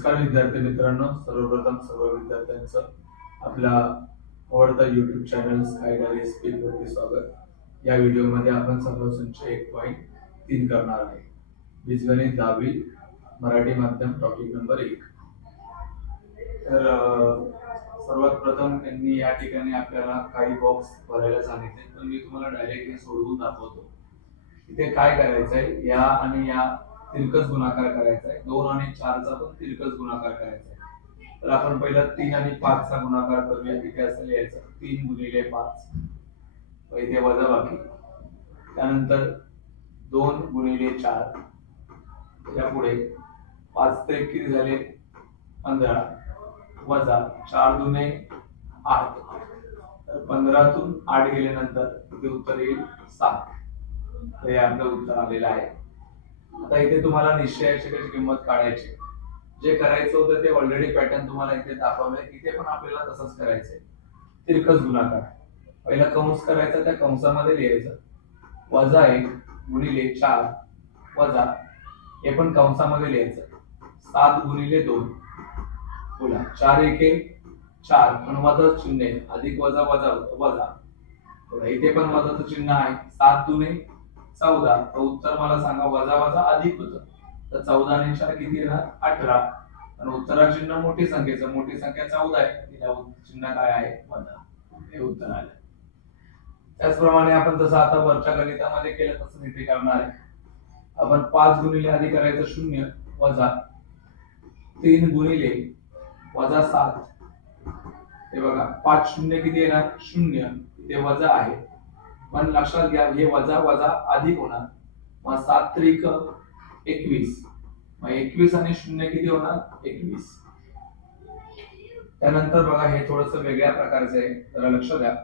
नमस्कार विद्यार्थी मित्रांनो, सर्वप्रथम सर्व विद्यार्थ्यांचं आपल्या आवडता YouTube channel sky diary speak वरती स्वागत। या व्हिडिओमध्ये आपण सर्व संच 1.3 करणार आहे। बीजगणित 10वी मराठी माध्यम टॉपिक नंबर 1। तर सर्वात प्रथम त्यांनी या ठिकाणी आपल्याला काही बॉक्स भरायला सांगितले, पण मी तुम्हाला डायरेक्टली सोडवून दाखवतो। इथे काय करायचं आहे, या आणि या तिरकस गुणाकार करायचा आहे। 2 आणि 4 चा पण तिरकस गुणाकार करायचा आहे। तर आपण पहिला 3 आणि 5 चा गुणाकार करूया। इथे असं लिहायचं 3 गुणिले 5, इथे वजाबाकी, त्यानंतर 2 गुणिले 4, त्यापुढे 5 ते किती झाले 15, वजा 4 दुने 8, तर 15 तून 8 गेल्यानंतर इथे उत्तर येईल 7। तर हे आपलं उत्तर आलेलं आहे। आता इथे तुम्हाला निश्चयाची किंमत काढायची, जे करायचं होतं ते ऑलरेडी पॅटर्न तुम्हाला इथे दाखवलंय। इथे पण आपल्याला तसंच करायचंय, तिरकस गुणाकार। पहिला कंस करायचा, त्या कंसामध्ये लिहायचं -1 गुणिले 4 वजा, हे पण कंसामध्ये लिहायचं 7 गुणिले 2, बोला 4 एके 4, पण वजा चिन्ह आहे, अधिक वजा वजा वजा, इथे पण वजाचं चिन्ह आहे। 7 दुने 14, तर उत्तर मला सांगा वजा वजा अधिक होतं, तर 14 आणि 4 किती येणार 18, आणि उत्तरा चिन्ह मोठी संख्येचं, मोठी संख्या 14 आहे, तिला चिन्ह काय आहे वजा, हे उत्तर आलं। त्याचप्रमाणे आपण जसं आता वरच्या गणितामध्ये केलं तसं इथे करणार आहे। आपण 5 गुणिले आधी करायचं 0 वजा 3 गुणिले वजा 7, हे बघा 5 शून्य किती येणार 0, इथे वजा आहे, पण लक्षात घ्या हे वजा वजा अधिक होणार, मग 7 त्रिक 21, मग 21 आणि 0 किती होणार 21। त्यानंतर बघा हे थोडंसं वेगळ्या प्रकारचं आहे, जरा लक्ष द्या।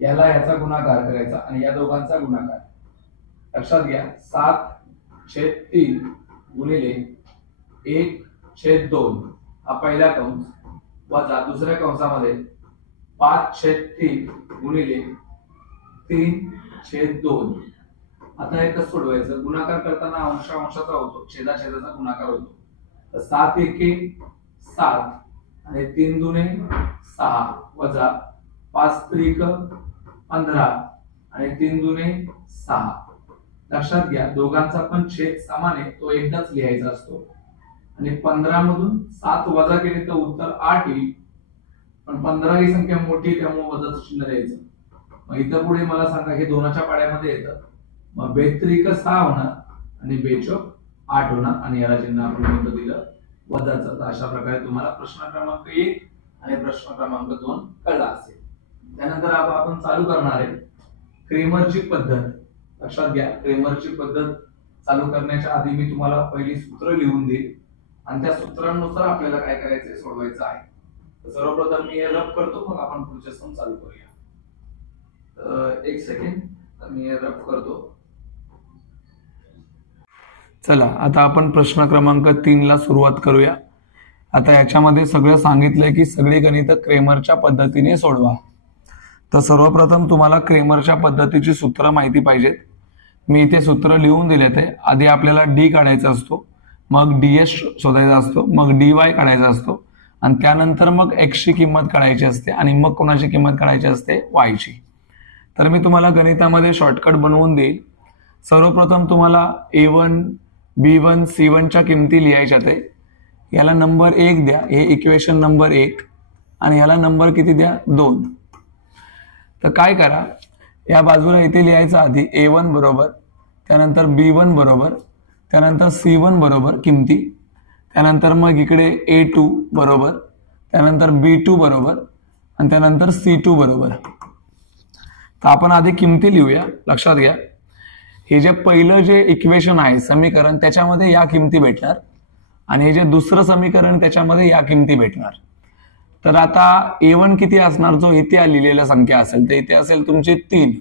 याला याचा गुणाकार करायचा आणि या दोघांचा गुणाकार। लक्षात घ्या 7/3 गुणिले 1/2 हा पहिला कंस, वजा दुसऱ्या कंसामध्ये 5/3 गुणिले 3/2। आता हे कसं सोडवायचं, गुणाकार करताना अंश अंशाचा होतो, छेदाचा गुणाकार होतो। तर 7 एके 7 आणि 3 दुने 6 वजा 5 त्रिक 15 आणि 3 दुने 6। लक्षात घ्या दोघांचा पण छेद समान आहे, तो एकदाच लिहायचा असतो, आणि 15 मधून 7 वजा केले तर उत्तर 8 येईल, पण 15 ही संख्या मोठी त्यामुळे वजाचं चिन्ह द्यायचं। मग इथं पुढे मला सांगा हे दोनाच्या पाड्यामध्ये येतं, मग 2 6 होणार आणि 2 8 होणार, आणि याला चिन्ह आपण कोणतं दिलं वजाचं। तर अशा प्रकारे तुम्हाला प्रश्न क्रमांक 1 आणि प्रश्न क्रमांक 2 कळला असेल। त्यानंतर आपण चालू करणार आहे क्रेमरची पद्धत। लक्षात घ्या क्रेमरची पद्धत चालू करण्याच्या आधी मी तुम्हाला पहिली सूत्र लिहून देईल, आणि त्या सूत्रांनुसार आपल्याला काय करायचंय सोडवायचं आहे। तर सर्वप्रथम मी हे रफ करतो, मग आपण पुढचे सम चालू करूया। एक सेकंड, मी रफ करतो। चला आता आपण प्रश्न क्रमांक 3 ला सुरुवात करूया। आता याच्यामध्ये सगळं सांगितलंय की सगळी गणितं क्रेमरच्या पद्धतीने सोडवा। तर सर्वप्रथम तुम्हाला क्रेमरच्या पद्धतीची सूत्र माहिती पाहिजेत। मी इथे सूत्र लिहून दिलेत आहे। आधी आपल्याला डी काढायचा असतो, मग डीएस शोधायचा असतो, मग डीवाय काढायचा असतो, आणि त्यानंतर मग एक्स ची किंमत काढायची असते, आणि मग कोणाची किंमत काढायची असते वाय ची। तर मी तुम्हाला गणितामध्ये शॉर्टकट बनवून देईल। सर्वप्रथम तुम्हाला A1 B1 C1 च्या किमती लिहायच्यात आहे। याला नंबर 1 द्या, हे इक्वेशन नंबर 1, आणि ह्याला नंबर किती द्या 2। तर काय करा, या बाजूला इथे लिहायचं आधी A1 बरोबर, त्यानंतर B1 बरोबर, त्यानंतर C1 बरोबर किमती, त्यानंतर मग इकडे A2 बरोबर, त्यानंतर B2 बरोबर, आणि त्यानंतर C2 बरोबर। तर आपण आधी किमती लिहूया। लक्षात घ्या हे जे पहिलं जे इक्वेशन आहे समीकरण, त्याच्यामध्ये या किमती भेटणार, आणि हे जे दुसरं समीकरण त्याच्यामध्ये या किमती भेटणार। तर आता A1 किती असणार, जो इथे लिहिलेला संख्या असेल, तर इथे असेल तुमचे 3।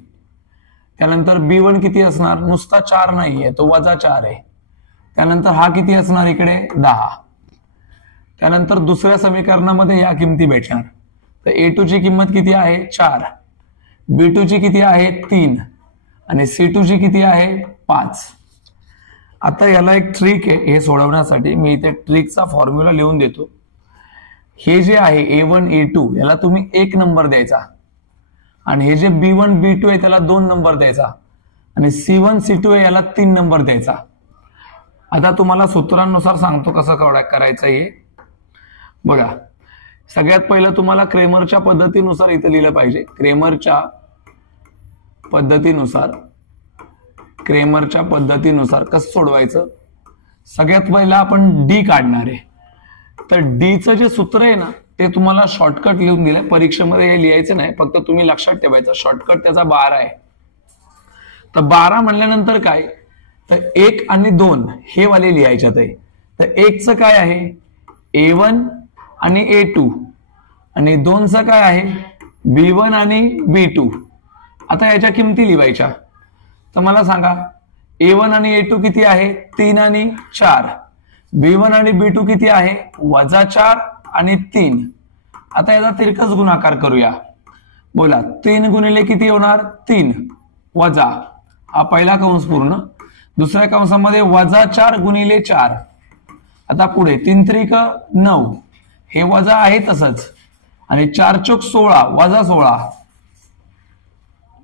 त्यानंतर B1 किती असणार, नुसता 4 नाहीये, तो -4 आहे। त्यानंतर हा किती असणार इकडे 10। त्यानंतर दुसऱ्या समीकरणामध्ये या किमती भेटणार। तर A2 ची किंमत किती आहे 4, B2 ची किती आहे 3, आणि C2 ची किती आहे 5। आता याला एक ट्रिक आहे हे सोडवण्यासाठी, मी इथे ट्रिकचा फॉर्म्युला लिहून देतो. हे जे आहे A1 A2 याला तुम्ही 1 नंबर द्यायचा, आणि हे जे B1 B2 आहे त्याला 2 नंबर द्यायचा, आणि C1 C2 आहे याला 3 नंबर द्यायचा. आता तुम्हाला सूत्रांनुसार सांगतो कसं करायचं हे बघा. सगळ्यात पहिलं तुम्हाला क्रेमरच्या पद्धतीनुसार इथे लिहिलं पाहिजे. क्रेमरच्या पद्धतीनुसार कसं सोडवायचं. सगळ्यात पहिलं आपण डी काढणार आहे. तर डीचं जे सूत्र आहे ना ते तुम्हाला शॉर्टकट लिहून दिलंय. परीक्षेमध्ये हे लिहायचं नाही, फक्त तुम्ही लक्षात ठेवायचं. शॉर्टकट त्याचा 12 आहे. तर 12 म्हणल्यानंतर काय, तर 1 आणि 2 हे वाले लिहायचे आहे. तर 1चं काय आहे A1 आणि A2, आणि 2चं काय आहे B1 आणि B2. आता याच्या किमती लिहायच्या. तर मला सांगा A1 आणि A2 किती आहे, 3 आणि 4. B1 आणि B2 किती आहे, -4 आणि 3. आता याचा तिरकस गुणाकार करूया. बोला 3 गुणिले किती होणार, 3 वजा, हा पहिला कंस पूर्ण, दुसऱ्या कंसामध्ये -4 गुणिले 4. आता पुढे 3 त्रिक 9, हे वजा आहे तसंच, आणि 4 चोक 16 वजा 16.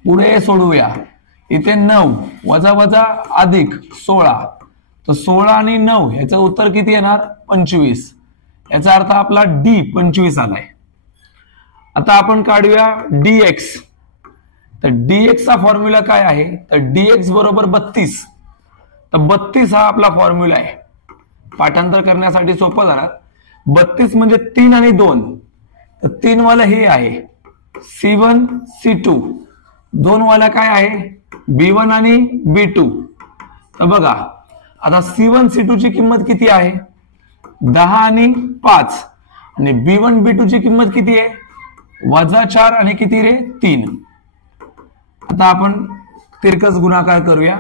पुढे सोडवूया. इथे 9 वजा वजा अधिक 16, तर 16 आणि 9 याचं उत्तर किती येणार, 25. याचा अर्थ आपला डी 25 आलाय. आता आपण काढूया dx. तर dx चा फॉर्म्युला काय आहे, तर dx बरोबर 32. तर 32 हा आपला फॉर्म्युला आहे. पाठांतर करण्यासाठी सोपं जाणार. 32 म्हणजे 3 आणि 2. तर 3 वाला हे आहे C1 C2, 2 वाला काय आहे B1 आणि B2. तर बघा आता C1 C2 ची किंमत किती आहे, 10 आणि 5, आणि B1 B2 ची किंमत किती आहे, -4 आणि किती रे 3. आता आपण तिरकस गुणाकार करूया.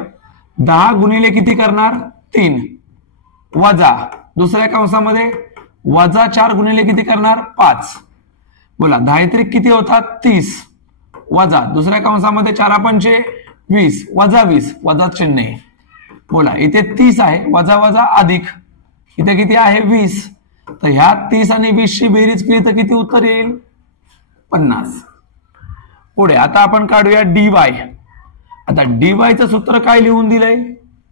10 गुणिले किती करणार, 3 वजा, दुसऱ्या कंसामध्ये -4 गुणिले किती करणार, 5. बोला 10 त्रिक किती होतात, 30 वजा, दुसऱ्या कंसामध्ये 4 पंचे 20 वजा 20, वजा चिन्ह आहे. बोला इथे 30 आहे, वजा वजा अधिक, इथे किती आहे 20. तर ह्या 30 आणि 20 ची बेरीज केली तर किती उत्तर येईल, 50. पुढे आता आपण काढूया dy. आता dy चं सूत्र काय लिहून दिलंय,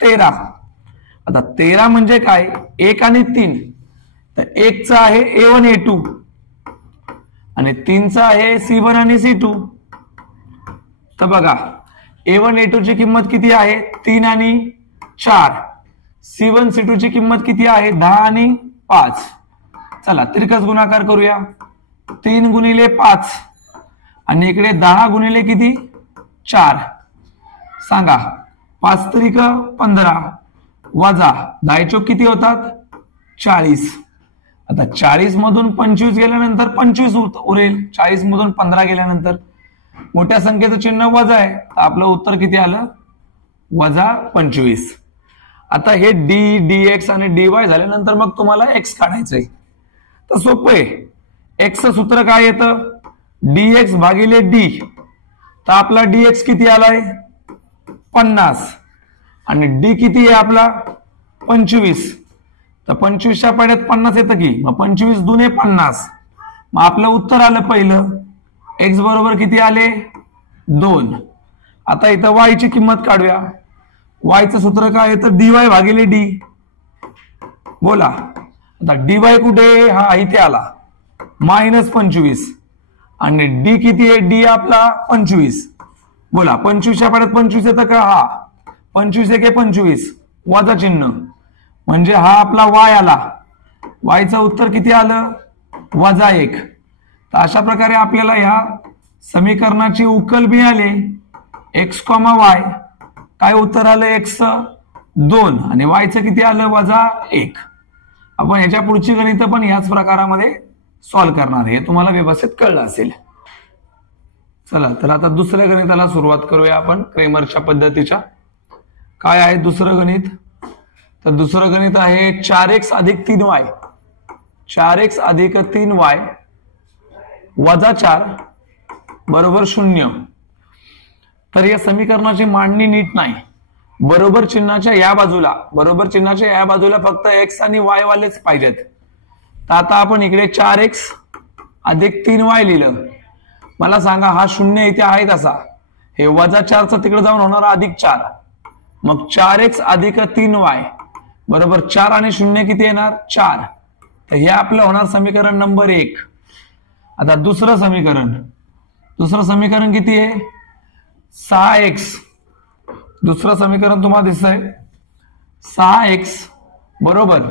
13. आता 13 म्हणजे काय, 1 आणि 3. तर 1चा आहे A1 A2, आणि 3चा आहे C1 आणि C2. तर बघा A1 A2 ची किंमत किती आहे, 3 आणि 4. C1 C2 ची किंमत किती आहे, 10 आणि 5. चला तिरकस गुणाकार करूया. 3 गुणिले 5, आणि इकडे 10 गुणिले किती 4. सांगा 5 त्रिक 15 वजा 10 चोक किती होतात 40. आता 40 मधून 25 गेल्यानंतर 25 उरेल. 40 मधून 15 गेल्यानंतर मोठ्या संख्येचं चिन्ह वजा आहे, तर आपलं उत्तर किती आलं, -25. आता हे डी dx आणि dy झाल्यानंतर मग तुम्हाला x काढायचंय. तर सोपं आहे. x चं सूत्र काय येतं, dx भागिले d. तर आपला dx किती आलाय 50, आणि d किती आहे आपला 25. तर 25च्या पाड्यात 50 येतं की, मग 25 दुने 50. मग आपलं उत्तर आलं पहिलं, x बरोबर किती आले 2. आता इथं y ची किंमत काढूया. y चं सूत्र काय येतं, dy भागिले d. बोला आता dy कुठे, हा इथे आला -25, आणि d किती आहे, d आपला 25. बोला 25च्या पाड्यात 25 येतं का, हा 25 1 25 वजा चिन्ह, म्हणजे हा आपला y आला. y चं उत्तर किती आलं, -1. तर अशा प्रकारे आपल्याला या समीकरणाची उकल मिळाली. x, y काय उत्तर आलं, x 2, आणि y चं किती आलं, -1. आपण याच्या पुढची गणित पण याच प्रकारामध्ये सॉल्व्ह करणार आहे, तुम्हाला व्यवस्थित कळलं असेल. चला तर आता दुसऱ्या गणिताला सुरुवात करूया आपण क्रेमरच्या पद्धतीच्या. काय आहे दुसरं गणित, तर दुसरं गणित आहे 4x अधिक 3y. 4x अधिक 3y वजा 4 बरोबर 0. तर या समीकरणाची मांडणी नीट नाही, बरोबर चिन्हाच्या या बाजूला फक्त x आणि y वालेच पाहिजेत. तर आता आपण इकडे 4x अधिक 3y लिहिलं. मला सांगा हा शून्य इथे आहे तसा, हे -4चं तिकडे जाऊन होणार +4. मग 4x अधिक 3y बरोबर 4 आणि 0 किती येणार 4. तर हे आपलं होणार समीकरण नंबर 1. आता दुसरं समीकरण किती आहे 6x. दुसरं समीकरण तुम्हाला दिसतंय 6x बरोबर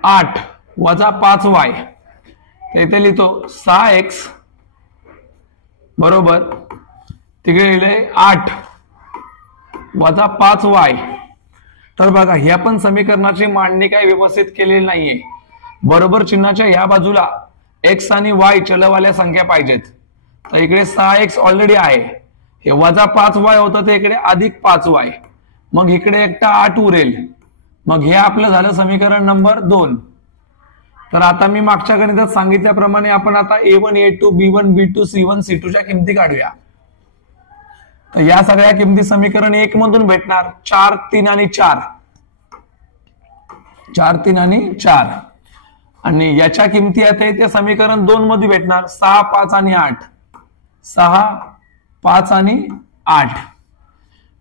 8 वजा 5y. तर इथे लिहितो 6x बरोबर तिकडे लिहिले 8 वजा 5y. तर बघा ह्या पण समीकरणाची मांडणी काही व्यवस्थित केलेली नाहीये. बरोबर चिन्हाच्या या बाजूला x आणि y चलवाल्या संख्या पाहिजेत. तर इकडे 6x ऑलरेडी आहे, हे वजा 5y होतं ते इकडे अधिक 5y. मग इकडे एकटा 8 उरेल. मग हे आपलं झालं समीकरण नंबर 2. तर आता मी मागच्या गणितात सांगितल्याप्रमाणे आपण आता a1 a2 b1 b2 c1 c2च्या किमती काढूया. तर या सगळ्या किमती समीकरण 1 मधून भेटणार 4 3 आणि 4. 4 3 आणि 4 आणि याच्या किमती आता ते समीकरण 2 मध्ये भेटणार 6 5 आणि 8. 6 5 आणि 8.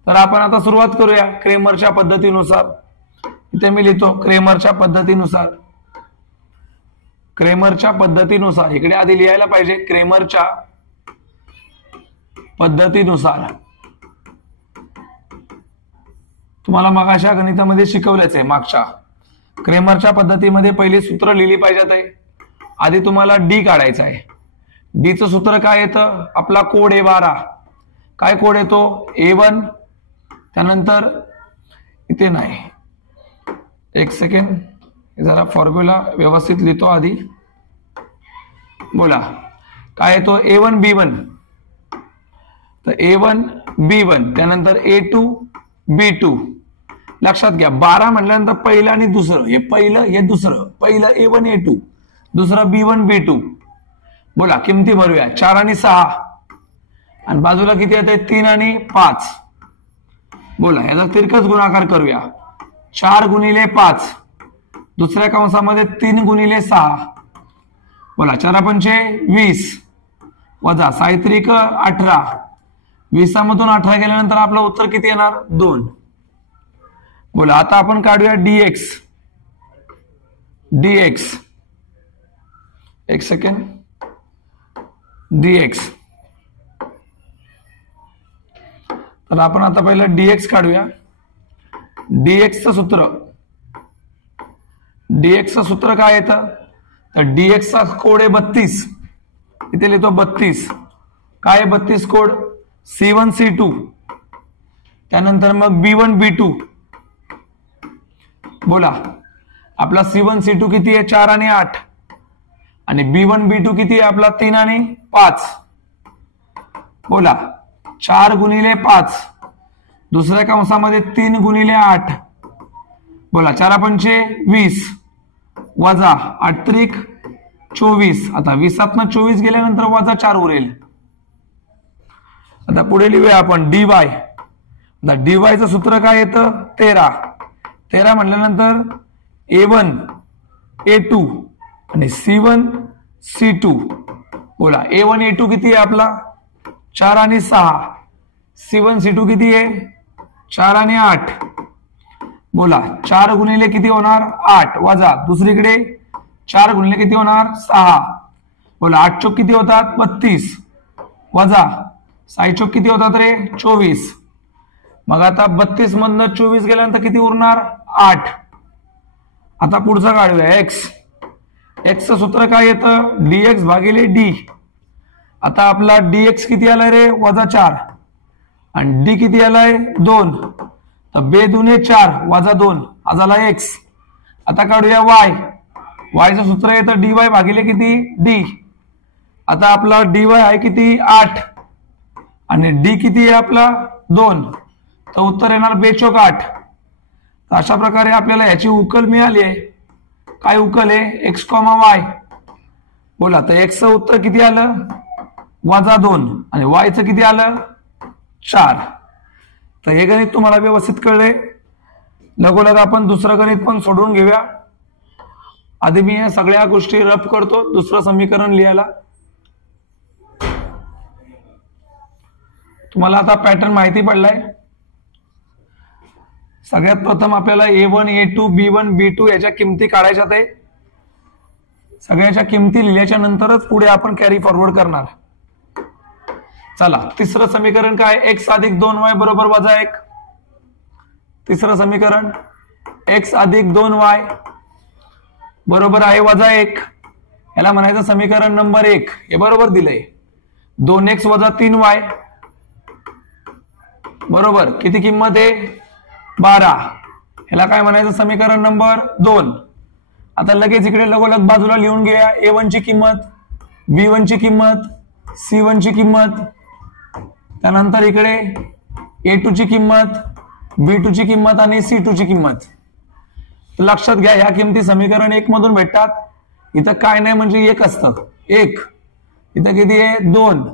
तर आपण आता सुरुवात करूया क्रेमरच्या पद्धतीनुसार. इथे मी लिहितो क्रेमरच्या पद्धतीनुसार इकडे आधी लिहायला पाहिजे क्रेमरच्या पद्धतीनुसार. तुम्हाला मागच्या गणितामध्ये शिकवल्याच आहे. मागच्या क्रेमरच्या पद्धतीमध्ये पहिले सूत्र लिहिली पाहिजे. आधी तुम्हाला डी काढायचा आहे. डी चं सूत्र काय येतं आपला कोड आहे 12. काय कोड येतो A1. त्यानंतर इथे नाही, एक सेकंड जरा फॉर्म्युला व्यवस्थित लिहितो आधी. बोला काय येतो A1 B1. तर A1 B1 त्यानंतर A2 B2. लक्षात घ्या 12 म्हटल्यानंतर पहिलं आणि दुसरं, हे पहिलं हे दुसरं. पहिलं A1 A2 दुसरं B1 B2. बोला किमती भरूया 4 आणि 6 आणि बाजूला किती येते 3 आणि 5. बोला याचा तिरकस गुणाकार करूया 4 गुणिले 5 दुसऱ्या कंसामध्ये 3 गुणिले 6. बोला 4 पंचे 20 वजा 6 18. 20 मधून 18 गेल्यानंतर आपलं उत्तर किती येणार 2. बोला आता आपण काढूया dx. एक सेकंड dx. तर आपण आता पहिलं dx काढूया. dx चं सूत्र काय येतं तर dx चा कोड आहे 32. इथे लिहितो 32. काय 32 कोड C1 C2 त्यानंतर मग B1 B2. बोला आपला C1 C2 किती आहे 4 आणि 8 आणि B1 B2 किती आहे आपला 3 आणि 5. बोला 4 गुणिले 5 दुसऱ्या कंसामध्ये 3 गुणिले 8. बोला 4 पंचे 20 वजा 8 त्रिक 24. आता 20 24 गेल्यानंतर वजा 4 उरेल. आता पुढे लिहूया आपण dy. आता dy चं सूत्र काय येतं 13 म्हटल्यानंतर A1 A2 आणि C1 C2. बोला A1 A2 किती आहे आपला 4 आणि 6. C1 C2 किती आहे 4 आणि 8. बोला 4 गुणिले किती होणार 8 वजा दुसरीकडे 4 गुणिले किती होणार 6. बोला 8 चोक किती होतात 32 वजा 6 चोक किती होतात रे 24. मग आता 32 मधनं 24 गेल्यानंतर किती उरणार 8. आता पुढचा काढूया x. x चं सूत्र काय येतं dx भागिले d. आता आपला dx किती आलाय रे वजा 4 आणि d किती आलाय 2. तर 2 दुने 4 वजा 2 हा झाला x. आता काढूया y. y चं सूत्र येतं dy भागिले किती d. आता आपला dy आहे किती 8 आणि d किती आहे आपला 2. तर उत्तर येणार 2 चोक 8. तर अशा प्रकारे आपल्याला याची उकल मिळाली आहे. काय उकल आहे x, y. बोला तर x चं उत्तर किती आलं वजा 2 आणि y चं किती आलं 4. तर हे गणित तुम्हाला व्यवस्थित कळले. लगोलग आपण दुसरं गणित पण सोडवून घेऊया. आधी मी या सगळ्या गोष्टी रफ करतो दुसरं समीकरण लिहायला. तुम्हाला आता पॅटर्न माहिती पडलाय. सगळ्यात प्रथम आपल्याला A1, A2, B1, B2 याच्या किमती काढायच्या आहे. सगळ्याच्या किमती लिहिल्याच्या नंतरच पुढे आपण कॅरी फॉरवर्ड करणार. चला, तिसरं समीकरण काय? x अधिक 2y बरोबर -1. तिसरं समीकरण x अधिक 2y बरोबर आहे -1. याला म्हणायचं समीकरण नंबर 1. हे बरोबर दिलंय. 2x - 3y बरोबर किती किंमत आहे? 12. ह्याला काय म्हणायचं? समीकरण नंबर 2. आता लगेच इकडे लगोलग बाजूला लिहून घेऊया. A1 ची किंमत, B1 ची किंमत, C1 ची किंमत, त्यानंतर इकडे A2 ची किंमत, B2 ची किंमत आणि C2 ची किंमत. लक्षात घ्या, ह्या किमती समीकरण 1 मधून भेटतात. इथं काय नाही म्हणजे 1 असतं. 1 इथं किती आहे? 2.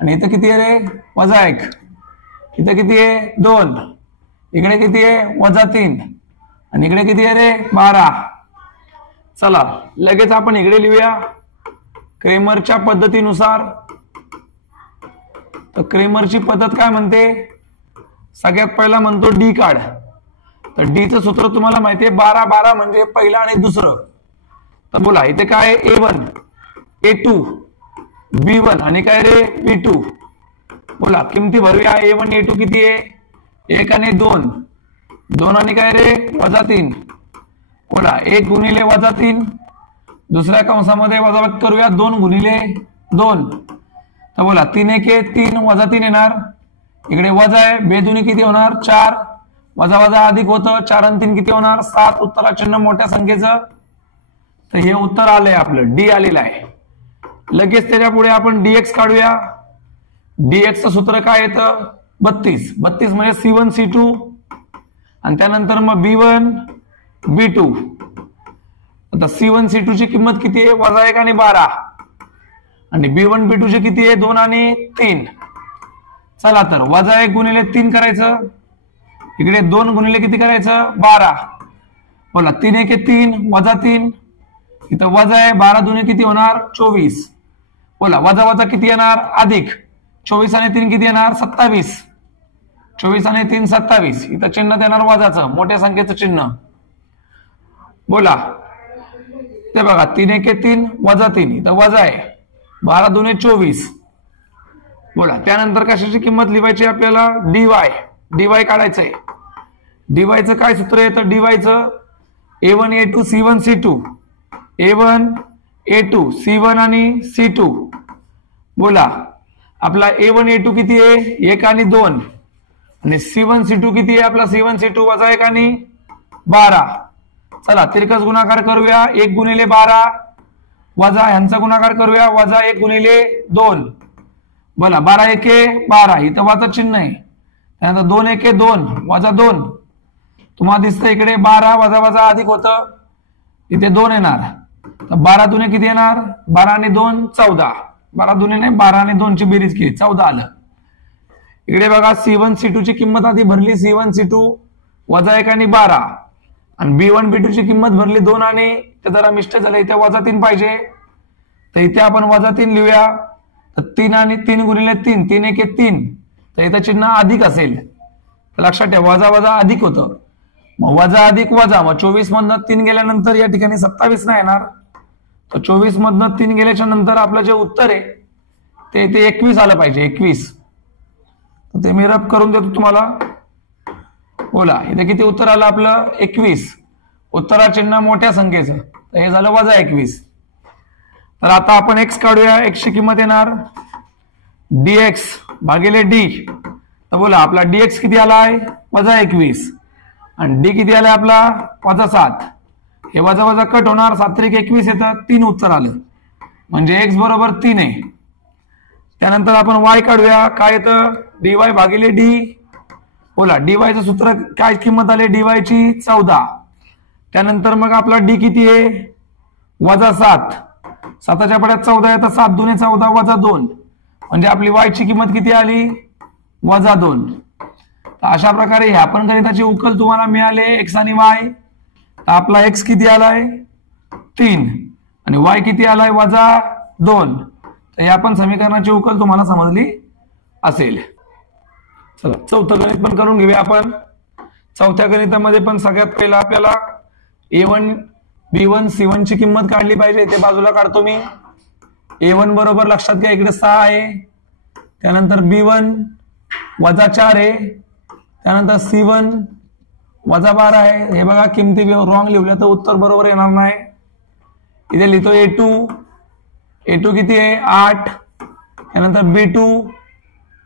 आणि इथं किती आहे रे? -1. इथं किती आहे? 2. इकडे किती आहे? -3. आणि इकडे किती आहे रे? 12. चला लगेच आपण इकडे लिहूया क्रेमरच्या पद्धतीनुसार. तर क्रेमरची पद्धत काय म्हणते? सगळ्यात पहिला म्हणतो डी काढ. तर डीचं सूत्र तुम्हाला माहिती आहे, 12 12 म्हणजे पहिला आणि दुसरं. तर बोला इथे काय? A1, A2, B1 आणि काय रे? B2. बोला किमती भरूया. A1 A2 किती आहे? 1 आणि 2. 2 आणि काय रे? -3. बोला 1 गुणिले -3. दुसऱ्या कंसामध्ये वजाबाकी करूया. 2 गुणिले 2. तर बोला 3 1 3 -3 येणार. इकडे वजा आहे. बेदुनी किती होणार? 4. वजा वजा अधिक होतं. 4 आणि 3 किती होणार? 7. उत्तरा चिन्ह मोठ्या संख्येचं. तर हे उत्तर आलंय आपलं. डी आलेलं आहे. लगेच त्याच्या पुढे आपण dx काढूया. dx चं सूत्र काय येतं? 32. 32 म्हणजे C1 C2 आणि त्यानंतर मग B1 B2. आता C1 C2 ची किंमत किती आहे? -1 आणि 12. आणि B1 B2 ची किती आहे? 2 आणि 3. चला तर -1 गुणिले 3 करायचं. इकडे 2 गुणिले किती करायचं? 12. बोला 3 1 3 -3. इथं वजा आहे. 12 दुने किती होणार? 24. बोला वजा वजा किती येणार? अधिक. 24 आणि 3 किती येणार? 27. 24 आणि 3 27. इथं चिन्ह देणार वजाचं, मोठ्या संख्येचं चिन्ह. बोला ते बघा 3 1 3 -3. इथं वजा आहे. 12 दुने 24. बोला त्यानंतर कशाची किंमत लिहायची आपल्याला? dy काढायचंय. dy चं काय सूत्र येतं? dy चं A1 A2 C1 C2. A1 A2 C1 आणि C2. बोला आपला A1 A2 किती आहे? 1 आणि 2. आणि C1 C2 किती आहे? आपला C1 C2 -1 आणि 12. चला तिरकस गुणाकार करूया. 1 गुणिले 12 वजा ह्यांचा गुणाकार करूया. -1 गुणिले 2. बोला 12 1 12. इथं वजा चिन्ह आहे. त्यानंतर 2 1 2 -2. तुम्हाला दिसतं इकडे 12 वजा वजा अधिक होतं. इथे 2 येणार. तर 12 दुने किती येणार? 12 आणि 2 14. 12 दुने नाही, 12 आणि 2 ची बेरीज केली 14 आलं. इकडे बघा C1 C2 ची किंमत आधी भरली. C1 C2 -1 आणि 12. आणि B1 B2 ची किंमत भरली 2 आणि ते जरा मिस्टेक झालं. इथे -3 पाहिजे. तर इथे आपण -3 लिहूया. तर 3 आणि 3 गुणिले 3 3 1 3. तर इथं चिन्ह अधिक असेल. तर लक्षात ठेवा वजा वजा अधिक होतं. मग वजा अधिक वजा. मग 24 मधनं 3 गेल्यानंतर या ठिकाणी 27 नाही येणार. तर 24 मधनं 3 गेल्याच्या नंतर आपलं जे उत्तर आहे ते इथे 21 आलं पाहिजे. 21. तर ते मी रब करून देतो तुम्हाला. बोला इथे किती उत्तर आलं आपलं? 21. उत्तरा चिन्ह मोठ्या संख्येचं. तर हे झालं -21. तर आता आपण x काढूया. x ची किंमत येणार dx भागिले d. तर बोला आपला dx किती आलाय? -21. आणि d किती आलाय आपला? -7. हे वजा वजा कट होणार. 7 3 21 येतं. 3 उत्तर आलं. म्हणजे x बरोबर 3 आहे. त्यानंतर आपण y काढूया. काय येतं? dy भागिले d. बोला dy चं सूत्र काय किंमत आली? dy ची 14. त्यानंतर मग आपला d किती आहे? -7. 7च्या पड्यात 14 येतं. 7 दुने 14 -2. म्हणजे आपली y ची किंमत किती आली? -2. तर अशा प्रकारे ह्या पण गणिताची उकल तुम्हाला मिळाले एक्स आणि वाय. तर आपला एक्स किती आलाय 3 आणि वाय किती आलाय -2. तर या पण समीकरणाची उकल तुम्हाला समजली असेल. चला चौथं गणित पण करून घेऊया आपण. चौथ्या गणितामध्ये पण सगळ्यात पहिला आपल्याला A1 B1 C1 ची किंमत काढली पाहिजे. ते बाजूला काढतो मी. A1 बरोबर लक्षात घ्या इकडे 6 आहे, त्यानंतर B1 -4 आहे, त्यानंतर C1 -12 आहे. हे बघा किमती रॉंग लिहिल्या तर उत्तर बरोबर येणार नाही. इथे लिहितो A2 किती आहे 8, त्यानंतर B2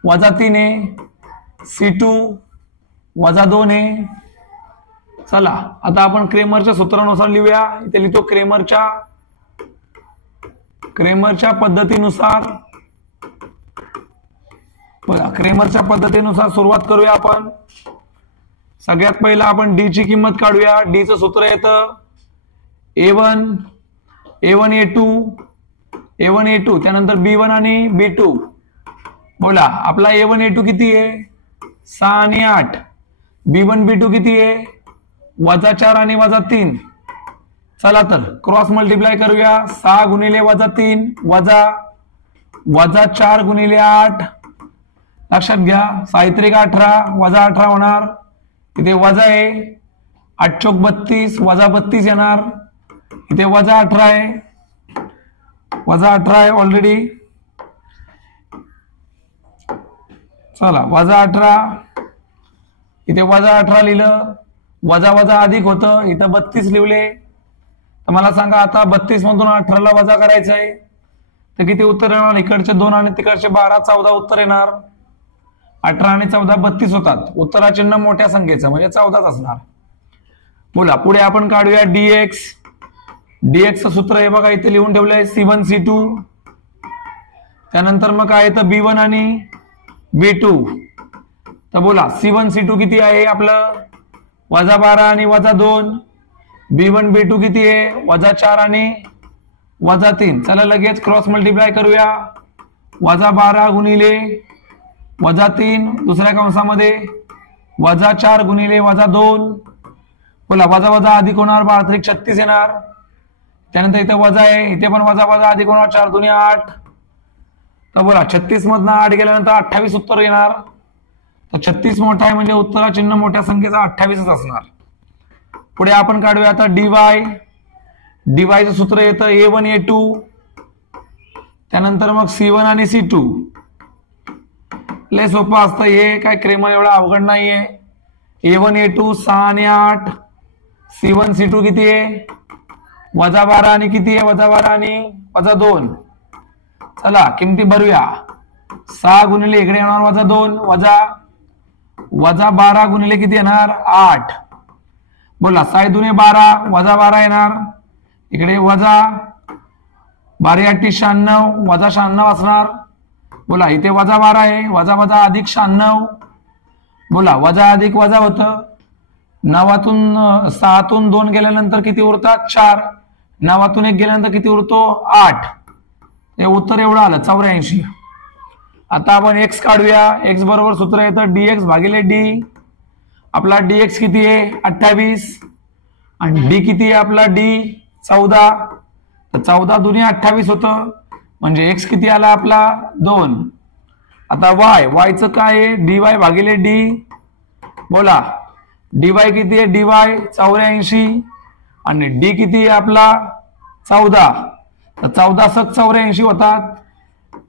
-3 आहे, C2 -2 आहे. चला आता आपण क्रेमरच्या सूत्रानुसार लिहूया. इथे लिहितो क्रेमरच्या पद्धतीनुसार. बघा क्रेमरच्या पद्धतीनुसार सुरुवात करूया आपण. सगळ्यात पहिला आपण डी ची किंमत काढूया. डी चं सूत्र येतं A1 A2 त्यानंतर B1 आणि B2. बोला आपला A1 A2 किती आहे 6 आणि 8. B1 B2 किती आहे -4 आणि -3. चला तर क्रॉस मल्टिप्लाय करूया. 6 गुणिले -3 -4 गुणिले 8. लक्षात घ्या 6 18 -18 होणार. इथे वजा आहे 8 चौक 32 -32 येणार. इथे -18 आहे, -18 आहे ऑलरेडी. चला -18 इथे -18 लिहिलं, वजा अधिक होतं, इथं 32 लिहिले. तर मला सांगा आता 32 मधून 18ला वजा करायचं आहे तर किती उत्तर येणार. इकडचे 2 आणि तिकडचे 12 14 उत्तर येणार. 18 आणि 14 32 होतात. उत्तरा चिन्ह मोठ्या संख्येचं म्हणजे 14च असणार. बोला पुढे आपण काढूया डीएक्स सूत्र हे बघा इथे लिहून ठेवलंय C1 C2. त्यानंतर मग काय येतं B1 आणि B2. तर बोला C1 C2 किती आहे आपलं -12 आणि -2. B1 B2 किती आहे -4 आणि -3. चला लगेच क्रॉस मल्टिप्लाय करूया. -12 गुणिले -3 दुसऱ्या कंसामध्ये -4 गुणिले -2. बोला वजा अधिक होणार 12 36 येणार. त्यानंतर इथे वजा आहे, इथे पण वजा अधिक होणार 4 दुनी 8. तर बोला 36 मधनं 8 गेल्यानंतर 28 उत्तर येणार. तर 36 मोठा आहे म्हणजे उत्तरा चिन्ह मोठ्या संख्येचा 28च असणार. पुढे आपण काढूया आता डीवायचं सूत्र येतं A1 A2 त्यानंतर मग C1 आणि C2. लय सोपं असतं हे, काय क्रेमर एवढा अवघड नाहीये. A1 A2 6 आणि 8. C1 C2 किती आहे -12 आणि किती आहे -12 आणि -2. चला किमती भरूया. 6 गुणिले इकडे येणार -2 वजा 12 गुणिले किती येणार 8. बोला 6 दुने 12 -12 येणार. इकडे वजा 12 8 96 -96 असणार. बोला इथे -12 आहे, वजा अधिक 96. बोला वजा अधिक वजा होतं. 9तून 6तून 2 गेल्यानंतर किती उरतात 4. 9तून 1 गेल्यानंतर किती उरतो 8. हे उत्तर एवढं आलं 84. आता आपण एक्स काढूया. एक्स बरोबर सूत्र येतं dx भागिले डी. आपला dx किती आहे 28 आणि डी किती आहे आपला डी 14. तर 14 दुनी 28 होतं म्हणजे एक्स किती आला आपला 2. आता वायचं काय आहे dy भागिले डी. बोला dy किती आहे dy 84 आणि डी किती आहे आपला 14. तर 14 + 84 होतात.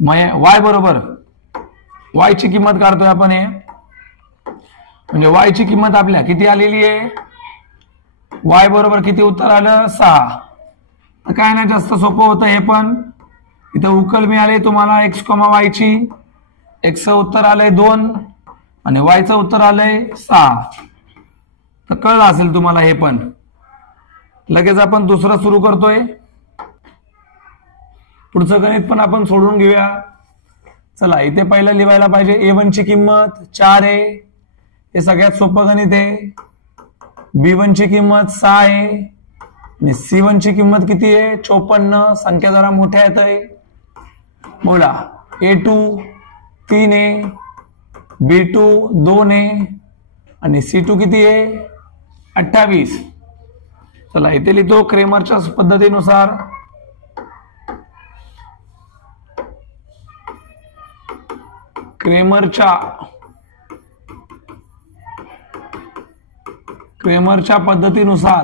वाय बरोबर वायची किंमत काढतोय आपण हे म्हणजे वायची किंमत आपल्या किती आलेली आहे वाय बरोबर किती उत्तर आलं 6. तर काय नाही जास्त सोपं होतं हे पण. इथं उकल मिळाली तुम्हाला x, y ची. x उत्तर आलंय 2 आणि y चं उत्तर आलंय 6. तर कळलं असेल तुम्हाला हे पण. लगेच आपण दुसरं सुरू करतोय. पुढचं गणित पण आपण सोडून घेऊया. चला इथे पहिलं लिहायला पाहिजे A1 ची किंमत 4 आहे. हे सगळ्यात सोपं गणित आहे. B1 ची किंमत 6 आहे आणि C1 ची किंमत किती आहे 54. संख्या जरा मोठ्या येत आहे. बोला A2 3 आहे, B2 2 आहे, आणि C2 किती आहे 28. चला इथे लिहितो क्रेमरच्या पद्धतीनुसार क्रेमरच्या पद्धतीनुसार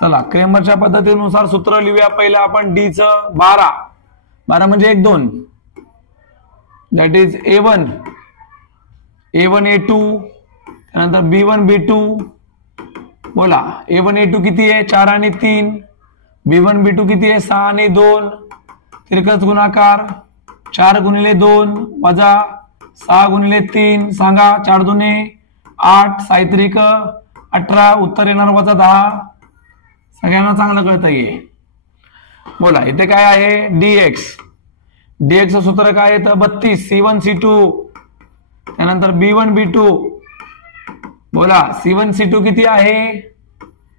चला क्रेमरच्या पद्धतीनुसार सूत्र लिहूया. पहिलं आपण D चं 12 म्हणजे 1 2 दॅट इज A1 A2 त्यानंतर B1 B2 बोला A1 A2 किती आहे 4 आणि 3 B1 B2 किती आहे 6 आणि 2 तिरकस गुणाकार 4 गुणिले 2 वजा 6 गुणिले 3 सांगा 4 दुने 8 साहित्रिक 18 उत्तर येणार वजा 10. सगळ्यांना चांगलं कळतं ये. बोला इथे काय आहे dx सूत्र काय आहे तर 32 C1 C2 त्यानंतर B1 B2 बोला C1 C2 किती आहे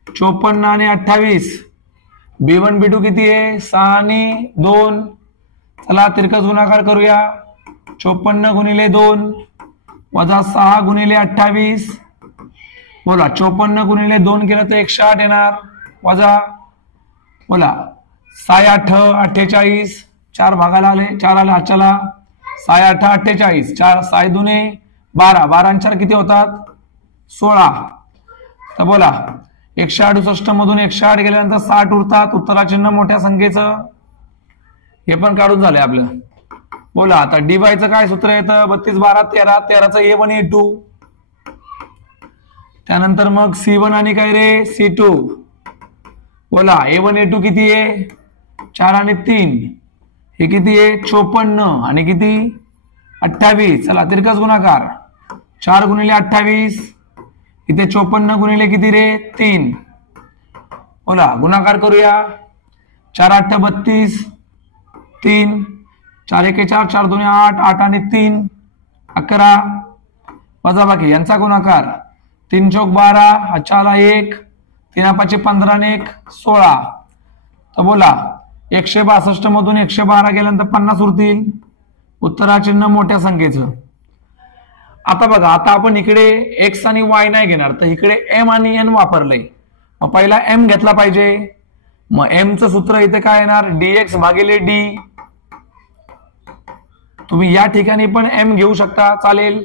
54 आणि 28 B1 B2 किती आहे 6 आणि 2 चला तिरकस गुणाकार करूया 54 गुणिले 2 वजा 6 गुणिले 28 बोला 54 गुणिले 2 केलं तर 108 येणार वजा बोला 6 8 48 4 भागाला आले 4 आले हातच्याला 6 8 48 4 6 दुने 12 12 आणि 4 किती होतात 16. तर बोला 168 मधून 108 गेल्यानंतर 60 उरतात. उत्तराचिन्ह मोठ्या संख्येचं हे पण काढून झालंय आपलं. बोला आता डीवायचं काय सूत्र येतं 32 12 13 13चं A1 A2 त्यानंतर मग C1 आणि काय रे C2 बोला A1 A2 किती आहे 4 आणि 3 हे किती आहे 54 आणि किती 28. चला तिरकस गुणाकार 4 गुणिले 28 इथे 54 गुणिले किती रे 3 बोला गुणाकार करूया 4 8 32 3 4 1 4 4 2 8 8 आणि 3 11 वजाबाकी यांचा गुणाकार 3 चौक 12 हातच्याला 1 3 5 15 आणि 1 16. तर बोला 162 मधून 112 गेल्यानंतर 50 उरतील. उत्तराचिन्ह मोठ्या संख्येचं. आता बघा आता आपण इकडे x आणि y नाही घेणार तर इकडे m आणि n वापरलंय. मग पहिला m घेतला पाहिजे. मग m चं सूत्र इथे काय येणार dx भागिले d. तुम्ही या ठिकाणी पण m घेऊ शकता चालेल.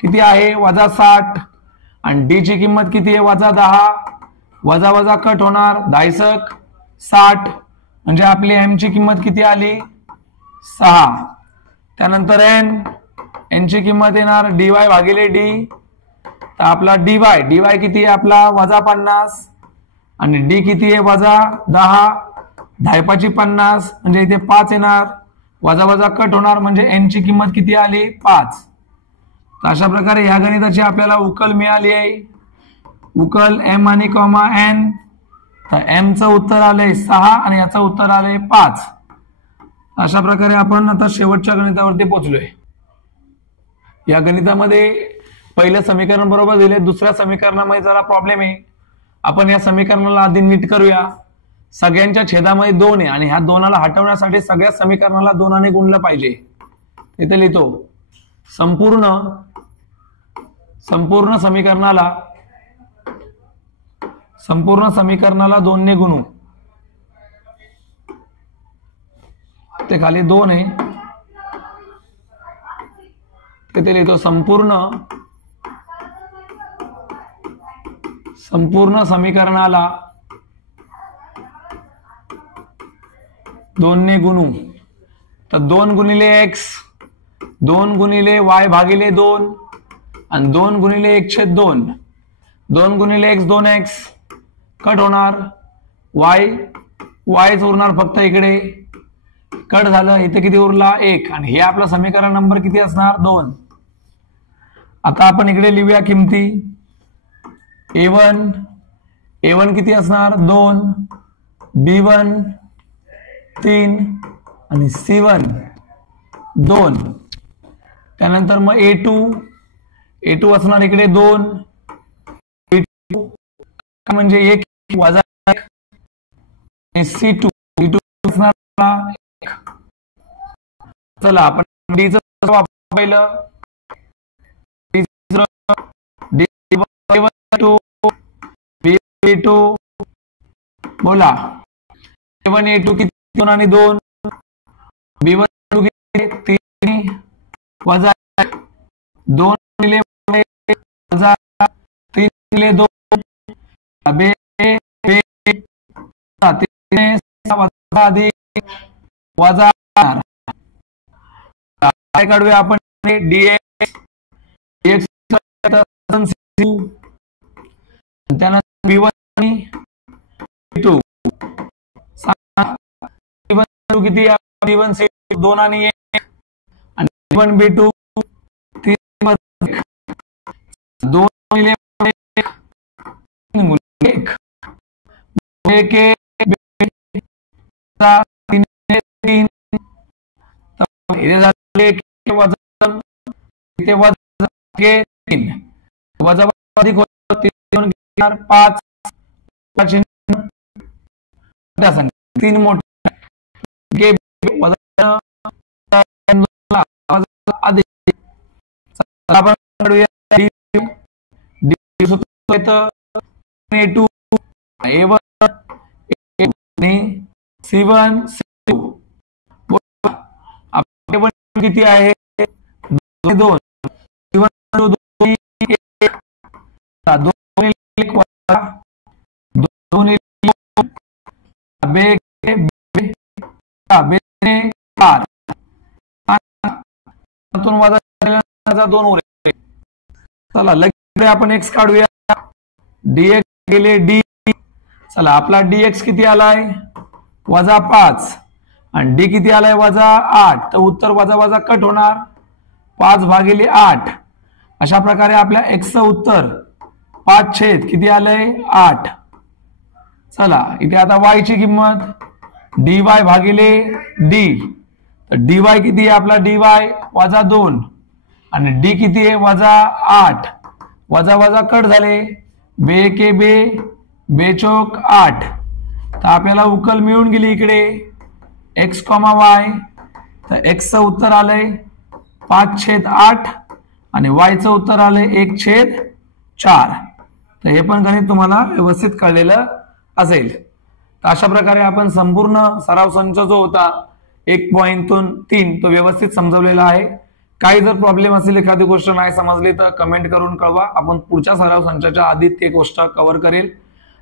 किती आहे वजा 60 आणि d ची किंमत किती आहे वजा 10 वजा वजा कट होणार 10 60 म्हणजे आपली m ची किंमत किती आली 6. त्यानंतर n ची किंमत येणार dy भागिले d. तर आपला dy किती आहे आपला वजा 50 आणि d किती आहे वजा 10 10 5 50 म्हणजे इथे 5 येणार वजा वजा कट होणार म्हणजे n ची किंमत किती आली 5. तर अशा प्रकारे या गणिताची आपल्याला उकल मिळाली आहे. उकल m आणि कॉमा n. तर m चं उत्तर आलंय 6 आणि याचं उत्तर आलंय 5. अशा प्रकारे आपण आता शेवटच्या गणितावरती पोहोचलोय. या गणितामध्ये पहिलं समीकरण बरोबर दिले दुसऱ्या समीकरणामध्ये जरा प्रॉब्लेम आहे. आपण या समीकरणाला आधी नीट करूया. सगळ्यांच्या छेदामध्ये 2 आहे आणि ह्या 2ला हटवण्यासाठी सगळ्या समीकरणाला 2 ने गुणलं पाहिजे. इथे लिहितो संपूर्ण समीकरणाला 2 ने गुणू. ते खाली 2 आहे तिथे लिहितो संपूर्ण समीकरणाला 2 ने गुणू. तर 2 गुणिले x 2 गुणिले y भागिले 2 आणि 2 गुणिले 1/2 2 गुणिले x 2x कट होणार y उरणार फक्त इकडे कट झालं. इथे किती उरला 1 आणि हे आपलं समीकरण नंबर किती असणार 2. आता आपण इकडे लिहूया किमती. a1 किती असणार 2 b1 3 आणि c1 2. त्यानंतर मग a2 असणार इकडे 2 म्हणजे 1 वजा 1 आणि c2 असणार 1. चला आपण d चं पहिलं A1 B2 बोला A1 A2 किती 2 आणि 2 B1 किती 3 वजा 2 वजा 3 2 B अधिक वजा काय काढूया आपण dx dx त्यानंतर b1 आणि b2 किती b1 2 आणि 1 आणि b1 b2 3 2 तीन मोठे C1 C2 किती आहे 2 चला लगेच आपण x काढूया dx गेले d चला आपला dx किती आलाय वजा 5 आणि d किती आलाय वजा 8 तर उत्तर वजा वजा कट होणार 5 भागिले 8 अशा प्रकारे आपल्या x चं उत्तर 5 छेद किती आलंय 8 चला इथे आता y ची किंमत dy भागिले d तर dy किती आहे आपला dy वजा 2 आणि d किती आहे वजा 8 वजा वजा कट झाले बे के बे बेचोक 8 तर आपल्याला उकल मिळून गेली इकडे x, y तर x चं उत्तर आलंय 5/8 आणि y चं उत्तर आलंय 1/4 तर हे पण गणित तुम्हाला व्यवस्थित कळलेलं असेल। तर अशा प्रकारे आपण संपूर्ण सराव संच जो होता 1.3 तो व्यवस्थित समजवलेला आहे। काही जर प्रॉब्लेम असेल एखादी गोष्ट नाही समजली तर कमेंट करून कळवा, आपण पुढच्या सराव संचाच्या आधी ते गोष्ट कव्हर करेल।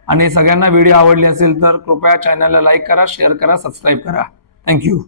आणि सगळ्यांना व्हिडिओ आवडली असेल तर कृपया चॅनलला लाईक करा, शेअर करा, सबस्क्राइब करा। थँक्यू।